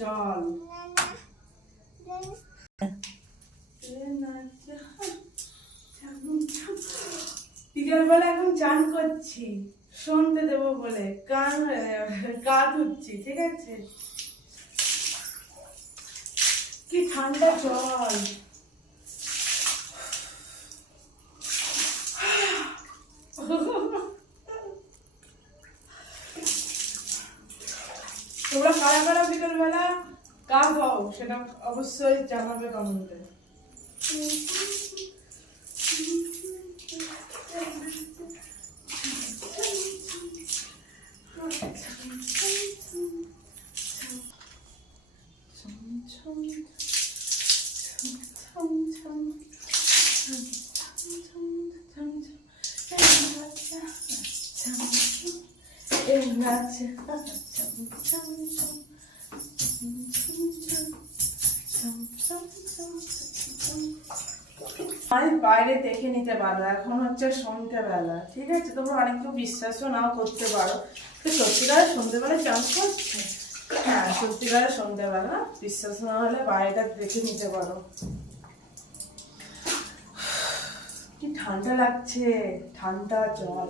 চল। বিকেলবেলা এখন চান করছি, শুনতে দেবো বলে গা ধুচ্ছি, ঠিক আছে? কি ঠান্ডা জল। তোমরা কারা কারা বিকেলবেলা গা খাও সেটা অবশ্যই জানাবে কমেন্টে। বাইরে দেখে নিতে পারো, এখন হচ্ছে সন্ধ্যেবেলা, ঠিক আছে? তোমরা অনেক কেউ বিশ্বাসও নাও করতে পারো, তো সত্যিকারের সন্ধ্যেবেলা চান করছে। হ্যাঁ, সত্যিকারের সন্ধ্যেবেলা, বিশ্বাস না হলে বাইরেটা দেখে নিতে পারো। কি ঠান্ডা লাগছে, ঠান্ডা জল।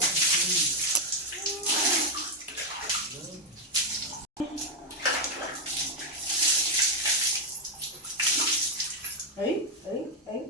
এই এই এই